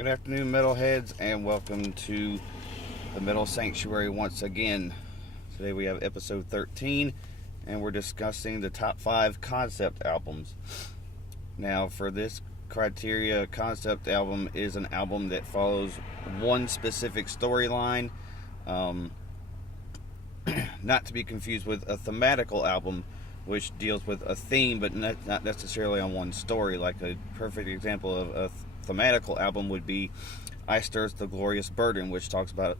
Good afternoon, metalheads, and welcome to the Metal Sanctuary once again. Today we have episode 13, and we're discussing the top 5 concept albums. Now, for this criteria, a concept album is an album that follows one specific storyline, not to be confused with a thematical album, which deals with a theme but not necessarily on one story. Like a perfect example of a thematical album would be I Stirs the Glorious Burden, which talks about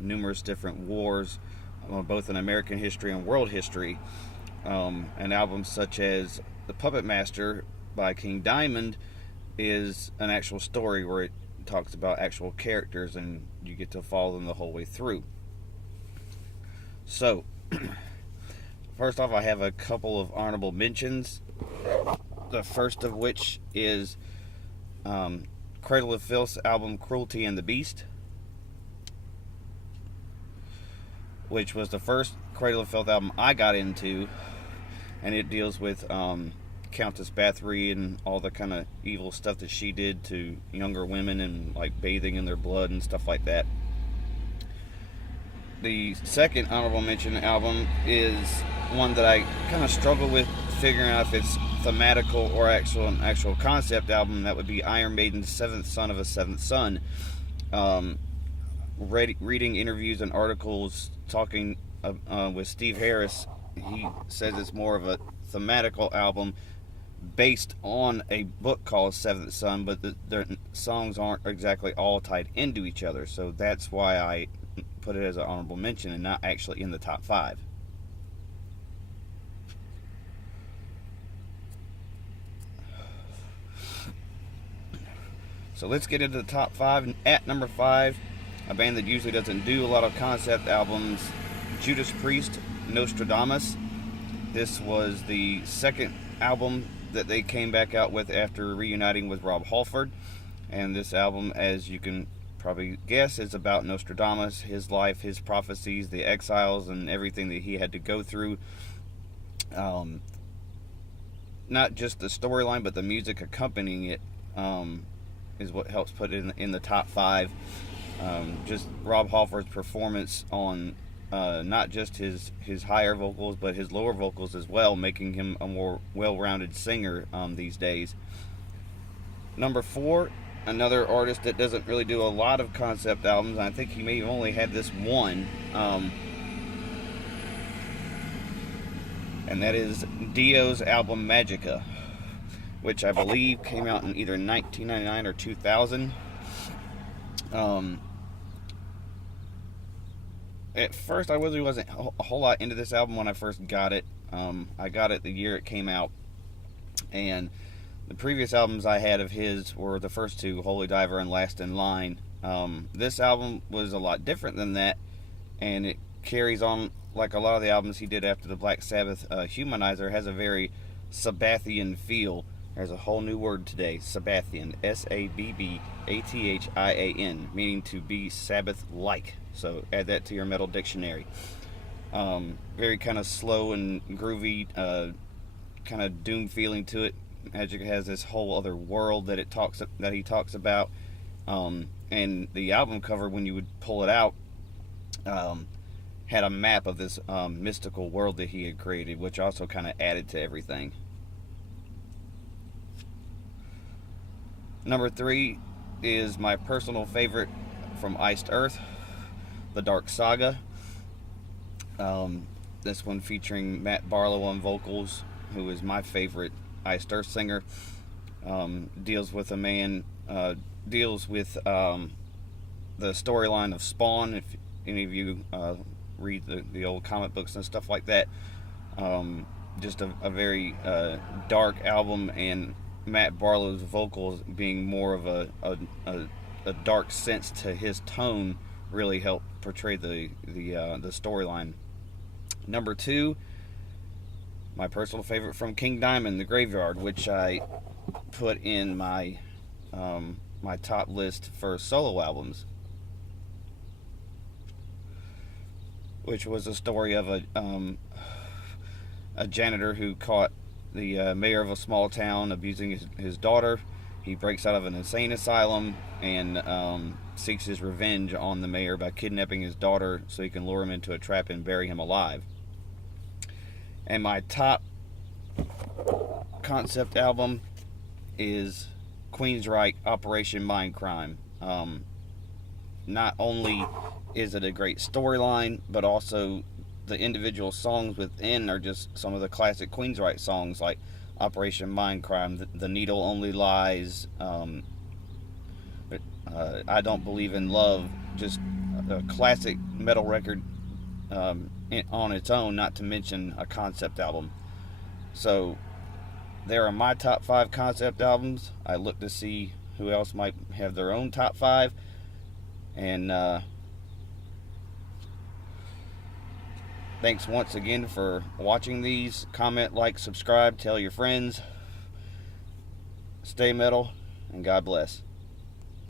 numerous different wars, both in American history and world history. And albums such as The Puppet Master by King Diamond is an actual story where it talks about actual characters and you get to follow them the whole way through. So, first off, I have a couple of honorable mentions. The first of which is Cradle of Filth's album Cruelty and the Beast, which was the first Cradle of Filth album I got into, and it deals with Countess Bathory and all the kind of evil stuff that she did to younger women and like bathing in their blood and stuff like that. The second honorable mention album is one that I kind of struggle with figuring out if it's thematical or an actual concept album. That would be Iron Maiden's Seventh Son of a Seventh Son. Reading interviews and articles talking with Steve Harris, he says it's more of a thematical album based on a book called Seventh Son, but their songs aren't exactly all tied into each other. So that's why I put it as an honorable mention and not actually in the top 5. So let's get into the top 5. At number 5, a band that usually doesn't do a lot of concept albums, Judas Priest, Nostradamus. This was the second album that they came back out with after reuniting with Rob Halford. And this album, as you can probably guess, is about Nostradamus, his life, his prophecies, the exiles, and everything that he had to go through. Not just the storyline, but the music accompanying it is what helps put it in the top 5. Just Rob Halford's performance on not just his higher vocals, but his lower vocals as well, making him a more well-rounded singer these days. Number 4, another artist that doesn't really do a lot of concept albums. I think he may have only had this one. And that is Dio's album Magica, which I believe came out in either 1999 or 2000. At first, I really wasn't a whole lot into this album when I first got it. I got it the year it came out, and the previous albums I had of his were the first two, Holy Diver and Last in Line. This album was a lot different than that, and it carries on like a lot of the albums he did after the Black Sabbath. Humanizer has a very Sabbathian feel. There's a whole new word today, Sabbathian, Sabbathian, meaning to be Sabbath-like. So add that to your metal dictionary. Very kind of slow and groovy, kind of doom feeling to it. Magic has this whole other world that he talks about, and the album cover, when you would pull it out, had a map of this mystical world that he had created, which also kind of added to everything. Number 3 is my personal favorite from Iced Earth, The Dark Saga. This one featuring Matt Barlow on vocals, who is my favorite Iced Earth singer. Deals with the storyline of Spawn. If any of you read the old comic books and stuff like that, just a very dark album, and Matt Barlow's vocals being more of a dark sense to his tone really helped portray the storyline. Number 2, my personal favorite from King Diamond, The Graveyard, which I put in my my top list for solo albums, which was a story of a janitor who caught the mayor of a small town abusing his daughter, He breaks out of an insane asylum and seeks his revenge on the mayor by kidnapping his daughter so he can lure him into a trap and bury him alive. And my top concept album is Queensryche Operation Mindcrime. Not only is it a great storyline, but also the individual songs within are just some of the classic Queensryche songs, like Operation Mindcrime, The Needle Only Lies, I Don't Believe in Love, just a classic metal record on its own, not to mention a concept album. So there are my top 5 concept albums. I look to see who else might have their own top 5. And thanks once again for watching these. Comment, like, subscribe, tell your friends. Stay metal, and God bless.